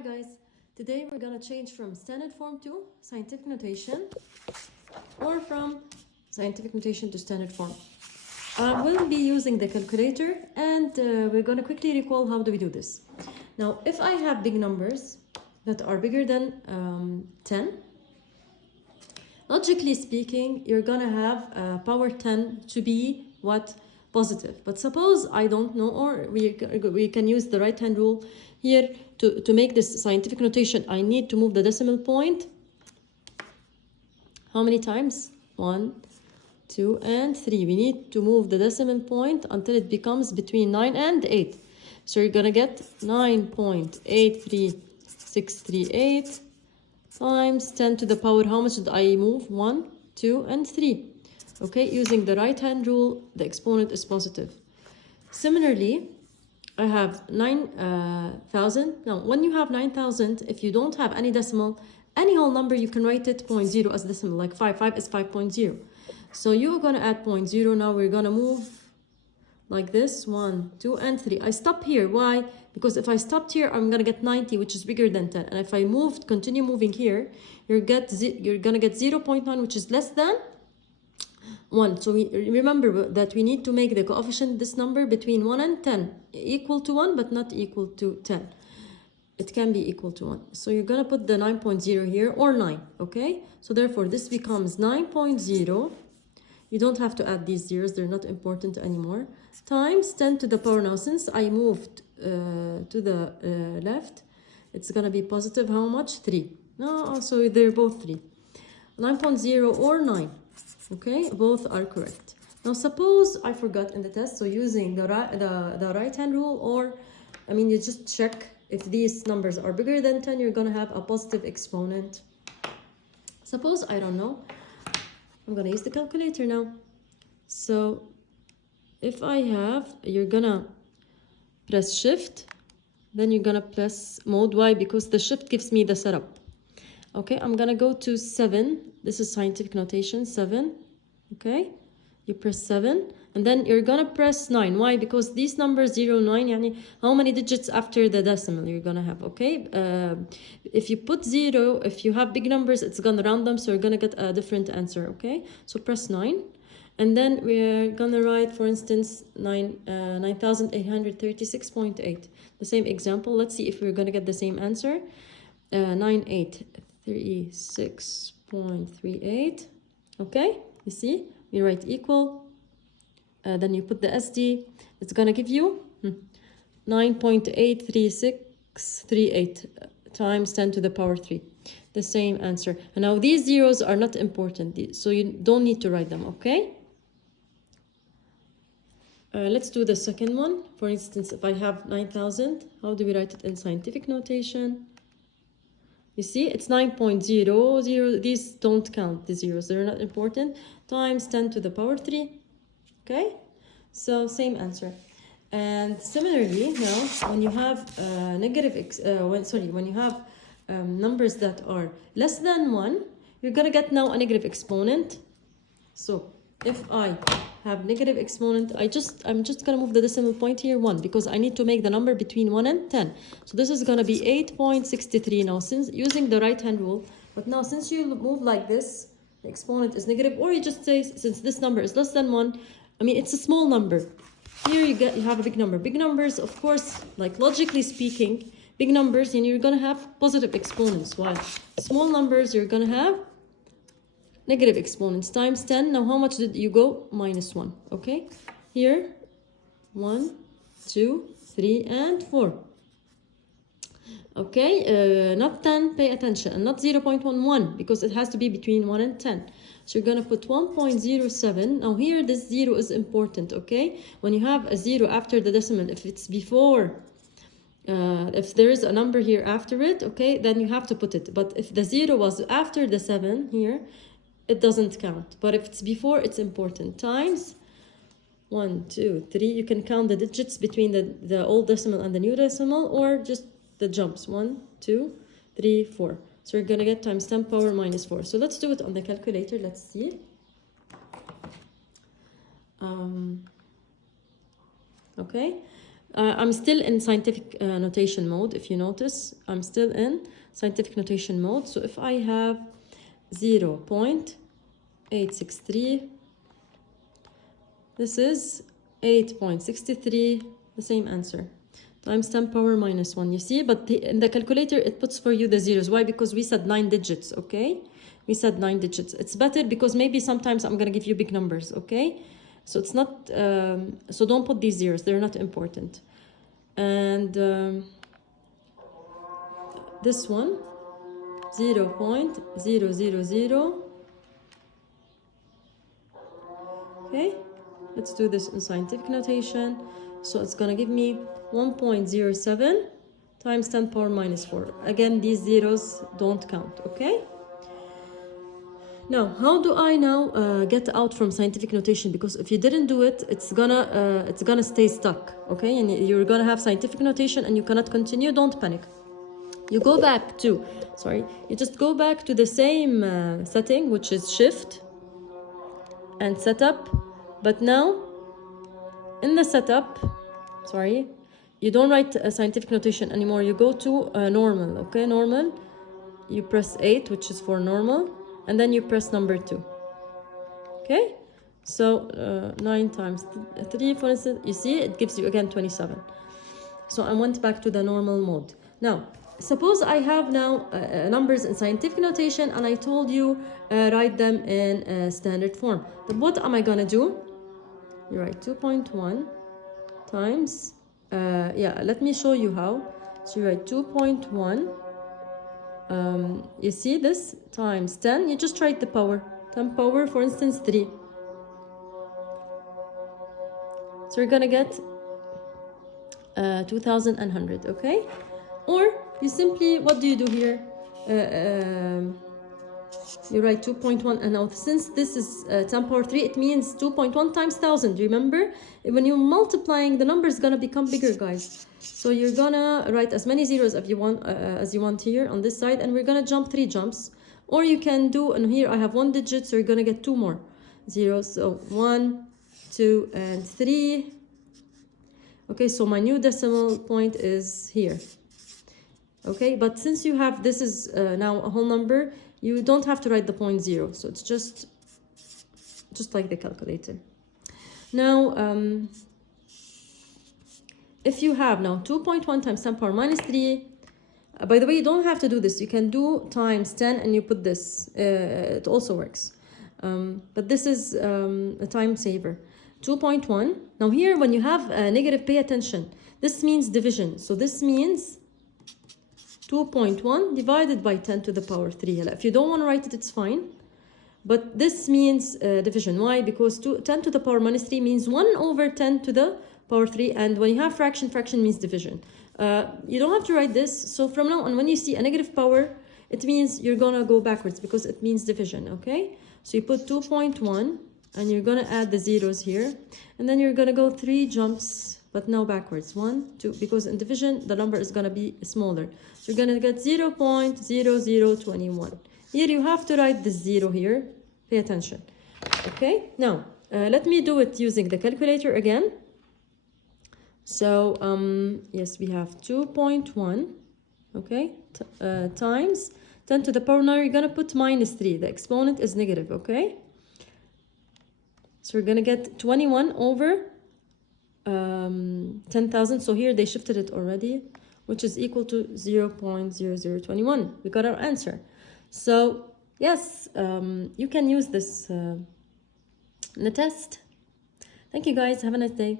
Hi guys, today we're gonna change from standard form to scientific notation or from scientific notation to standard form. We'll be using the calculator and we're gonna quickly recall how do we do this. Now if I have big numbers that are bigger than 10, logically speaking you're gonna have power 10 to be what? Positive. But suppose I don't know, or we can use the right hand rule here to make this scientific notation. I need to move the decimal point how many times? 1, 2 and 3. We need to move the decimal point until it becomes between 9 and 8. So you're gonna get 9.83638 times 10 to the power, how much did I move? 1, 2 and 3. Okay, using the right hand rule, the exponent is positive. Similarly, I have 9,000. Now, when you have 9,000, if you don't have any decimal, any whole number, you can write it 0.0 as decimal, like 5. 5 is 5.0. So you're going to add 0.0. Now we're going to move like this, 1, 2, and 3. I stop here. Why? Because if I stopped here, I'm going to get 90, which is bigger than 10. And if I continue moving here, you're going to get 0.9, which is less than 1. So we remember that we need to make the coefficient, this number between 1 and 10, equal to 1 but not equal to 10. It can be equal to 1. So you're going to put the 9.0 here, or 9, okay? So therefore this becomes 9.0. You don't have to add these zeros, they're not important anymore, times 10 to the power. Now since I moved to the left, it's going to be positive how much? 3. No, so they're both 3. 9.0 or 9. Okay, both are correct. Now suppose I forgot in the test, so using the right hand rule, or you just check if these numbers are bigger than 10, you're gonna have a positive exponent. Suppose I don't know, I'm gonna use the calculator now. So if I have, you're gonna press shift, then you're gonna press mode. Why? Because the shift gives me the setup. Okay, I'm gonna go to 7. This is scientific notation, 7. Okay, you press 7 and then you're gonna press 9. Why? Because these numbers 0, 9, yani how many digits after the decimal you're gonna have. Okay, if you put 0, if you have big numbers, it's gonna round them, so you're gonna get a different answer. Okay, so press 9 and then we're gonna write, for instance, 9,836.8. The same example. Let's see if we're gonna get the same answer. 9,836.38. Okay, you see, we write equal, then you put the SD, it's gonna give you 9.83638 times 10 to the power 3, the same answer. And now these zeros are not important, so you don't need to write them. Okay, let's do the second one. For instance, if I have 9,000, how do we write it in scientific notation? You see, it's 9.00. These don't count, the zeros, they're not important, times 10 to the power 3. Okay, so same answer. And similarly, now when you have when you have numbers that are less than 1, you're gonna get now a negative exponent. So if I have negative exponent, I'm just gonna move the decimal point here 1, because I need to make the number between 1 and 10. So this is gonna be 8.63 now, since using the right hand rule. But now since you move like this, the exponent is negative, or you just say, since this number is less than 1, it's a small number. Here you have a big number. Big numbers, of course, like logically speaking, big numbers, and you're gonna have positive exponents. While small numbers, you're gonna have negative exponents, times 10. Now how much did you go? Minus 1. Okay, here 1, 2, 3 and 4. Okay, not 10, pay attention, and not 0.11, because it has to be between 1 and 10. So you're gonna put 1.07. Now here this 0 is important. Okay, when you have a 0 after the decimal, if it's before, if there is a number here after it, okay, then you have to put it. But if the 0 was after the 7 here, it doesn't count. But if it's before, it's important. Times 1, 2, 3. You can count the digits between the old decimal and the new decimal, or just the jumps. 1, 2, 3, 4. So you're gonna get times 10 power minus 4. So let's do it on the calculator. Let's see. Okay, I'm still in scientific notation mode. If you notice, I'm still in scientific notation mode. So if I have 0.863, this is 8.63, the same answer, times 10 power minus 1. You see, but in the calculator, it puts for you the zeros. Why? Because we said 9 digits, okay? We said 9 digits. It's better because maybe sometimes I'm going to give you big numbers, okay? So it's not, so don't put these zeros. They're not important. And this one, 0.000. Okay, let's do this in scientific notation. So it's gonna give me 1.07 times 10 power minus 4. Again, these zeros don't count, okay? Now, how do I now get out from scientific notation? Because if you didn't do it, it's gonna stay stuck, okay? And you're gonna have scientific notation and you cannot continue. Don't panic. You go back to, you just go back to the same setting, which is shift and setup. But now, in the setup, you don't write a scientific notation anymore. You go to normal, okay? Normal. You press 8, which is for normal. And then you press number 2. Okay? So 9 times 3, for instance, you see, it gives you again 27. So I went back to the normal mode. Now, suppose I have now numbers in scientific notation and I told you write them in standard form. Then what am I gonna do? You write 2.1 times, let me show you how. So you write 2.1. You see this times 10, you just write the power. 10 power, for instance, 3. So you're gonna get 2100, okay? Or you simply, what do you do here? You write 2.1, and now since this is 10 power 3, it means 2.1 times 1000. Remember, when you're multiplying, the number is gonna become bigger, guys. So you're gonna write as many zeros as you want here on this side, and we're gonna jump 3 jumps. Or you can do, and here I have 1 digit, so you're gonna get 2 more zeros. So 1, 2, and 3. Okay, so my new decimal point is here. Okay, but since you have, this is now a whole number, you don't have to write the 0.0. So it's just like the calculator. Now, if you have now 2.1 times 10 power minus 3, by the way, you don't have to do this. You can do times 10 and you put this. It also works. But this is a time saver. 2.1. Now here, when you have a negative, pay attention. This means division. So this means 2.1 divided by 10 to the power 3. If you don't want to write it, it's fine. But this means division. Why? Because 10 to the power minus 3 means 1 over 10 to the power 3. And when you have fraction means division. You don't have to write this. So from now on, when you see a negative power, it means you're going to go backwards because it means division, okay? So you put 2.1 and you're going to add the zeros here. And then you're going to go 3 jumps, but now backwards. 1, 2, because in division, the number is going to be smaller. So you're going to get 0.0021. Here you have to write the 0 here. Pay attention. Okay, now let me do it using the calculator again. So yes, we have 2.1, okay, times 10 to the power. Now you're going to put minus 3. The exponent is negative, okay? So we're going to get 21 over 10,000. So here they shifted it already, which is equal to 0.0021. We got our answer. So yes, you can use this in the test. Thank you guys. Have a nice day.